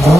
What's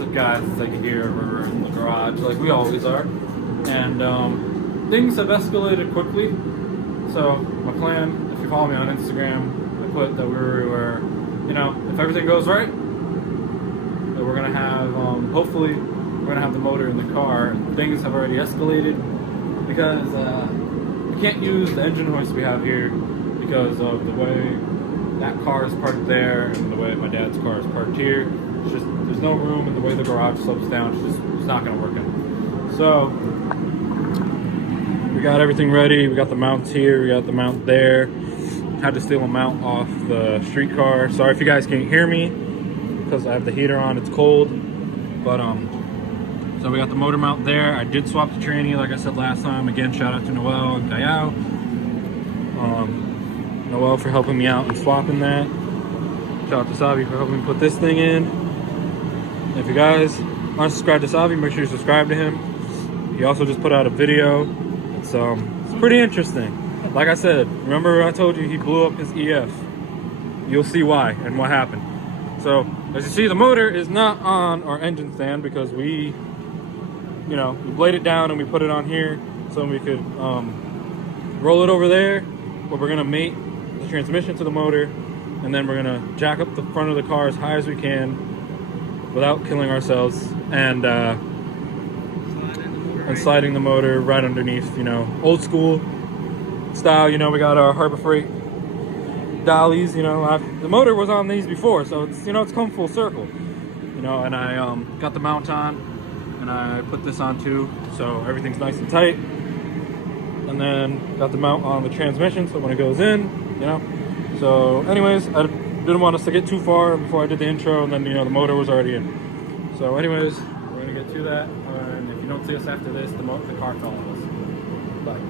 up, guys? It's Eggie here. We're in the garage like we always are, and things have escalated quickly. So my plan, if you follow me on Instagram, I put that we were, you know, if everything goes right, that we're gonna have, hopefully, we're gonna have the motor in the car. And things have already escalated because we can't use the engine hoist we have here because of the way that car is parked there and the way my dad's car is parked here. It's just, there's no room, and the way the garage slopes down, it's not gonna work in. So we got everything ready. We got the mounts here, we got the mount there. Had to steal a mount off the streetcar. Sorry if you guys can't hear me because I have the heater on, it's cold. But so we got the motor mount there. I did swap the tranny like I said last time. Again, shout out to Noel and Kayao. Noel for helping me out and swapping that. Shout out to Xavi for helping me put this thing in. If you guys aren't subscribed to Xavi, make sure you subscribe to him. He also just put out a video. It's pretty interesting. Like I said, remember I told you he blew up his EF. You'll see why and what happened. So as you see, the motor is not on our engine stand because we blade it down and we put it on here so we could roll it over there. But we're gonna mate the transmission to the motor, and then we're gonna jack up the front of the car as high as we can without killing ourselves, and sliding the motor right underneath, old school style. We got our Harbor Freight dollies. The motor was on these before, so it's come full circle. And I got the mount on, and I put this on too, so everything's nice and tight. And then got the mount on the transmission, so when it goes in, So anyways, I didn't want us to get too far before I did the intro, and then the motor was already in. So anyways, we're gonna get to that, and if you don't see us after this, the car followed us. Bye.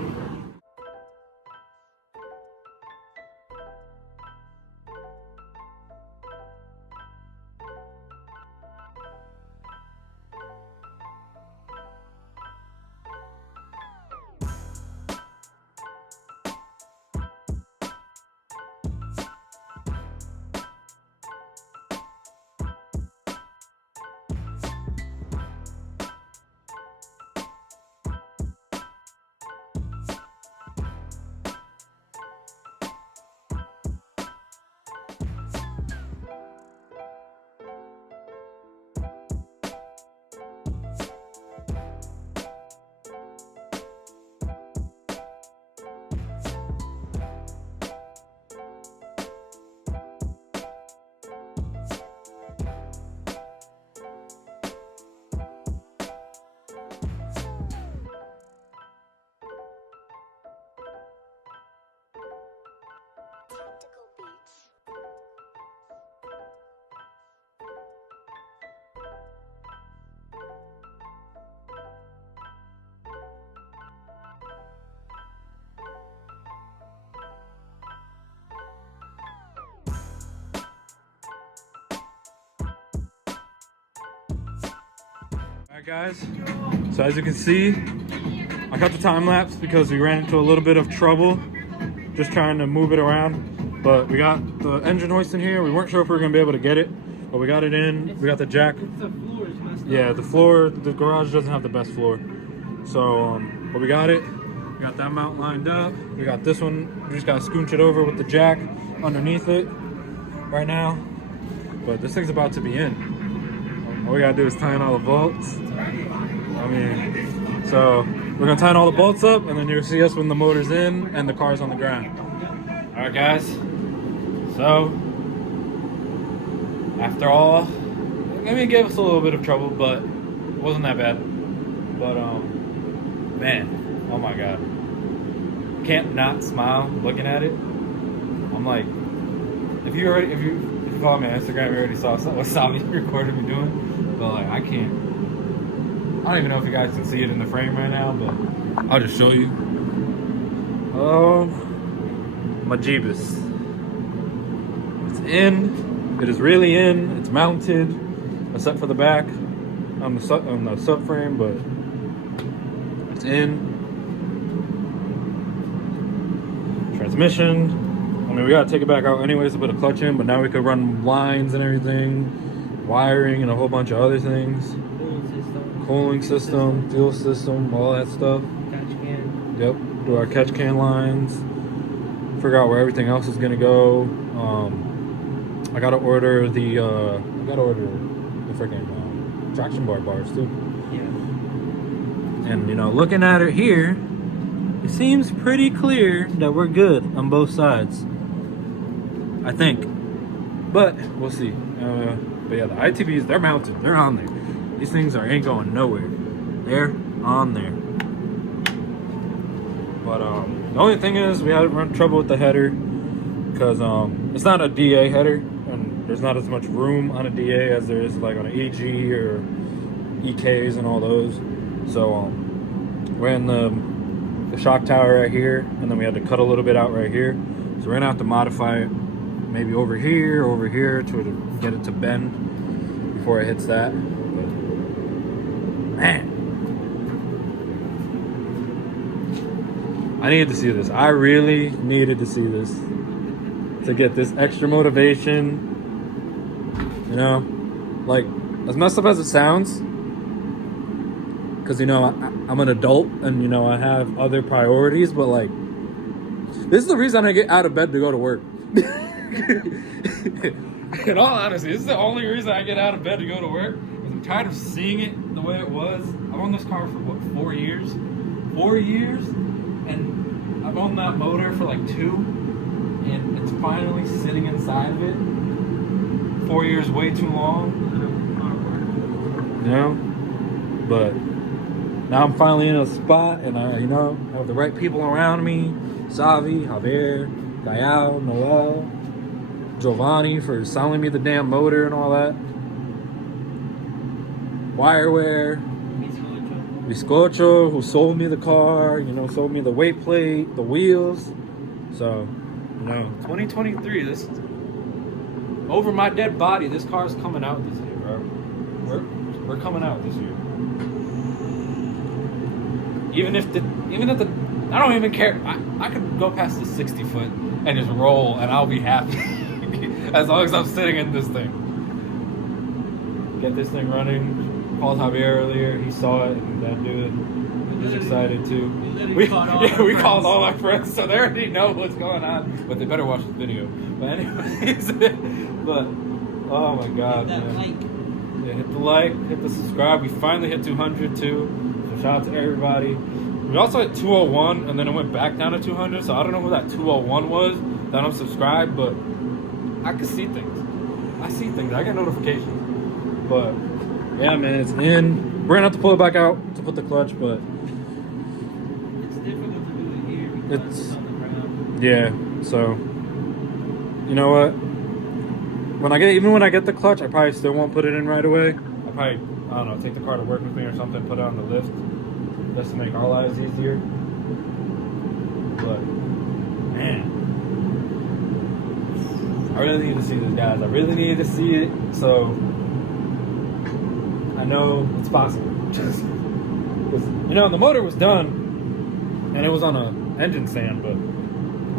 Alright guys, so as you can see, I cut the time lapse because we ran into a little bit of trouble just trying to move it around. But we got the engine hoist in here. We weren't sure if we were gonna be able to get it, but we got it in. We got the jack. The floor is messed up. Yeah, the floor, the garage doesn't have the best floor. So, but we got it. We got that mount lined up. We got this one. We just gotta scooch it over with the jack underneath it right now. But this thing's about to be in. All we gotta do is tie in all the bolts. So we're gonna tie all the bolts up, and then you'll see us when the motor's in and the car's on the ground. All right, guys. So after all, it gave us a little bit of trouble, but it wasn't that bad. But man, oh my God, can't not smile looking at it. I'm like, if you follow me on Instagram, you already saw what Xavi recorded me doing. But like, I don't even know if you guys can see it in the frame right now, but I'll just show you. Oh, my Jeebus. It's in. It is really in. It's mounted. except for the back on the subframe, but it's in. Transmission. I mean, we gotta take it back out anyways to put a clutch in, but now we could run lines and everything, wiring and a whole bunch of other things. Cooling system, fuel system, all that stuff. Catch can. Yep, do our catch can lines. Figure out where everything else is gonna go. I gotta order the freaking traction bar bars too. Yeah. And you know, looking at it here, it seems pretty clear that we're good on both sides. I think, but we'll see. But yeah, the ITBs, they're mounted, they're on there. These things ain't going nowhere. They're on there. But the only thing is, we had run trouble with the header because it's not a DA header, and there's not as much room on a DA as there is like on an EG or EKs and all those. So we're in the shock tower right here, and then we had to cut a little bit out right here. So we're gonna have to modify it maybe over here to get it to bend before it hits that. But, man, I needed to see this. I really needed to see this to get this extra motivation. You know, like, as messed up as it sounds, because, you know, I'm an adult and, you know, I have other priorities, but, like, this is the reason I get out of bed to go to work. In all honesty, this is the only reason I get out of bed to go to work. I'm tired of seeing it the way it was. I've owned this car for, what, 4 years? 4 years? And I've owned that motor for, like, 2. And it's finally sitting inside of it. 4 years way too long. You know? But now I'm finally in a spot, and I, you know, have the right people around me. Xavi, Javier, Gael, Noel, Giovanni for selling me the damn motor and all that. Wireware. Bizcocho, who sold me the car, you know, sold me the weight plate, the wheels. So, you know, 2023, this over my dead body, this car's coming out this year, bro. We're coming out this year. Even if the I don't even care. I could go past the 60 foot and just roll, and I'll be happy as long as I'm sitting in this thing. Get this thing running. Called Javier earlier. He saw it, and that dude is excited too. We called all our friends, so they already know what's going on. But they better watch the video. But anyways, but oh my god, man. Yeah, hit the like, hit the subscribe. We finally hit 200 too. So shout out to everybody. We also hit 201, and then it went back down to 200. So I don't know who that 201 was that I'm subscribed, but I can see things. I see things. I get notifications. But yeah, man, it's in. We're gonna have to pull it back out to put the clutch, but It's difficult to do it here because it's on the ground. Yeah. So you know what? When I get the clutch, I probably still won't put it in right away. I'll probably, I don't know, take the car to work with me or something, put it on the lift, just to make our lives easier. But man, I really need to see this, guys. I really need to see it. So I know it's possible. You know, the motor was done, and it was on a engine stand, but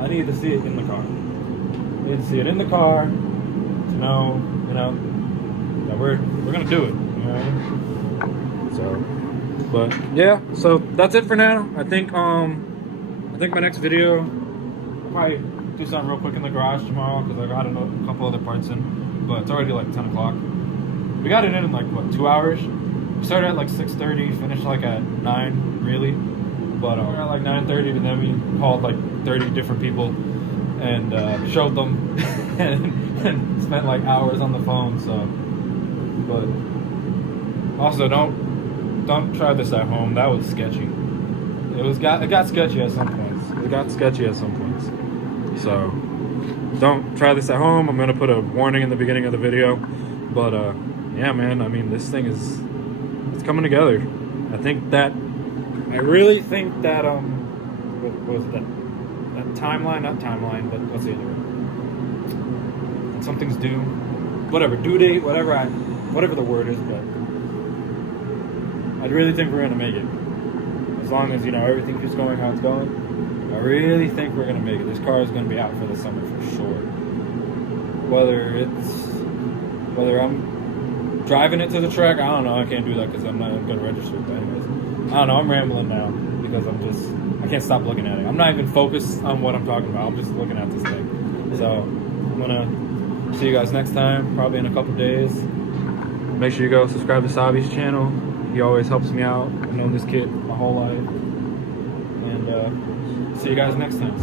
I need to see it in the car. I need to see it in the car to know, you know, that we're gonna do it. You know what I mean? So, but yeah, so that's it for now. I think my next video, I'll probably do something real quick in the garage tomorrow because I got a couple other parts in, but it's already like 10 o'clock. We got it in like, what, 2 hours? We started at like 6:30, finished like at 9, really. But we were at like 9:30, and then we called like 30 different people and showed them and spent like hours on the phone. So, but also don't try this at home. That was sketchy. It got sketchy at some points. So don't try this at home. I'm gonna put a warning in the beginning of the video. But yeah, man, I mean, this thing it's coming together. I really think that what was that timeline, not timeline, but what's the other one? Something's due, whatever, due date, whatever. whatever the word is, but I really think we're gonna make it. As long as, you know, everything keeps going how it's going, I really think we're gonna make it. This car is gonna be out for the summer for sure. Whether I'm driving it to the track, I don't know. I can't do that because I'm not gonna register. But anyways, I don't know. I'm rambling now because I can't stop looking at it. I'm not even focused on what I'm talking about. I'm just looking at this thing. So I'm gonna see you guys next time, probably in a couple days. Make sure you go subscribe to Xavi's channel. He always helps me out. I've known this kid my whole life. And see you guys next time.